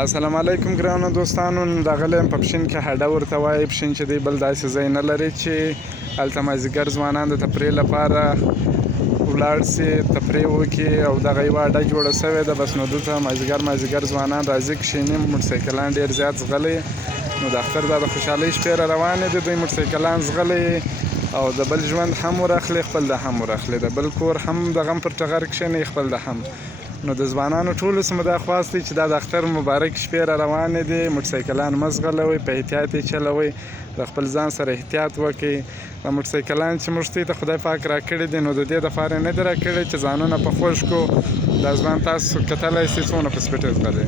السلام علیکم ګرانو دوستانو. راغلی یم په پښین کې هډه ورته وایي. پښین چې دی بل داسې ځای نه لري چې هلته مازدیګر ځوانان د تفریح لپاره ولاړ سي، تفریح وکړي او دغه یوه هډه جوړه سوې ده. بس نو دلته مازدیګر ځوانان راځي، کښېني، موټرسایکلان ډېر زیات ځغلي. نو د اختر دا د خوشحالۍ شپې را روانې دي. دوی موټرسایکلان ځغلي او د بل ژوند هم ورخلي، خپل د هم ورخلي، د بل کور هم د غم پر ټغر کښېني، خپل د هم. نو د ځوانانو ټولو څه مو دا خواست دی چې دا د اختر مبارک شپې را روانې دي. موټرسایکلان مه ځغلوئ، په احتیاط یې چلوئ، د خپل ځان سره احتیاط وکړئ. د موټرسایکلان چې موږ ته خدای پاک راکړي دي، نو د دې دپاره نه دي راکړي چې ځانونه په خوږ کړو. دا ځوان تاسو کتلی سئ څومره په سپیډ ځغلي.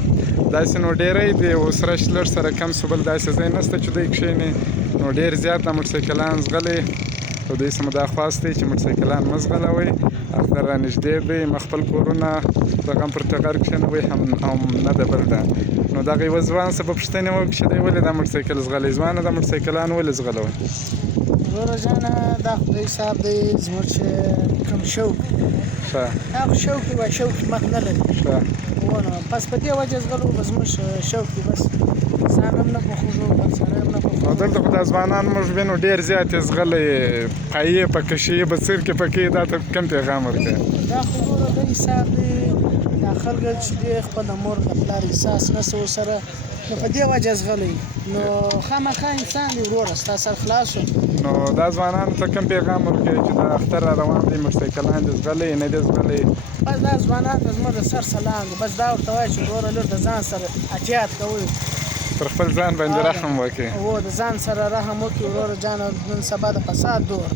داسې نو ډېری دي، اوس رش لږ سره کم سو، بل داسې ځای نشته چې دوی کښېني. نو ډېر زیات د موټرسایکلان ځغلي او دوی څه مو دا خواست دی چې موټرسایکلان مه ځغلوئ. اختر را نږدې دی، مه خپل کورونه د غم پر ټغر کښېنوئ، هم نه د بل ده. نو دغه یوه ځوان څه به پوښتنې وکړي چې دی ولې دا موټرسایکل ځغلي. ځوانه دا موټرسایکلان ولې ځغلوئ؟ وروره جانه دا خدای صاحب دی زموږ چې کوم شوق دی، هغه شوق دی، وایي شوق قیمت نه لري. نو پس په دې وجه ځغلو، به زموږ شوق دی. بس ځان هم نه پوښوږو، بل سړی هم نه پوښوږو. نو دلته خو دا ځوانان موږ وینو ډېر زیات یې ځغلي، پایې په کشي به څرکې پکې. دا ته کوم پیغام ورکوي؟ دا خو وروره د حساب دی، دا خلک چې دی خپل د مور د پلار احساس نشته ورسره، نو په دې وجه ځغلي. نو خامخا انسان دی وروره، ستا سر خلاص شو. نو دا ځوانانو ته کوم پیغام ورکوي چې دا اختر را روان دی، موټرسایکلان دې ځغلي نه دې ځغلي؟ بس دا ځوانان ته زموږ د سر سلام دی. بس دا ورته وایي چې وروره لږ د ځان سره احتیاط کوئ، پر خپل ځان باندې رحم وکړي. د ځان سره رحم وکړي وروره جانه. نن سبا د فساد دور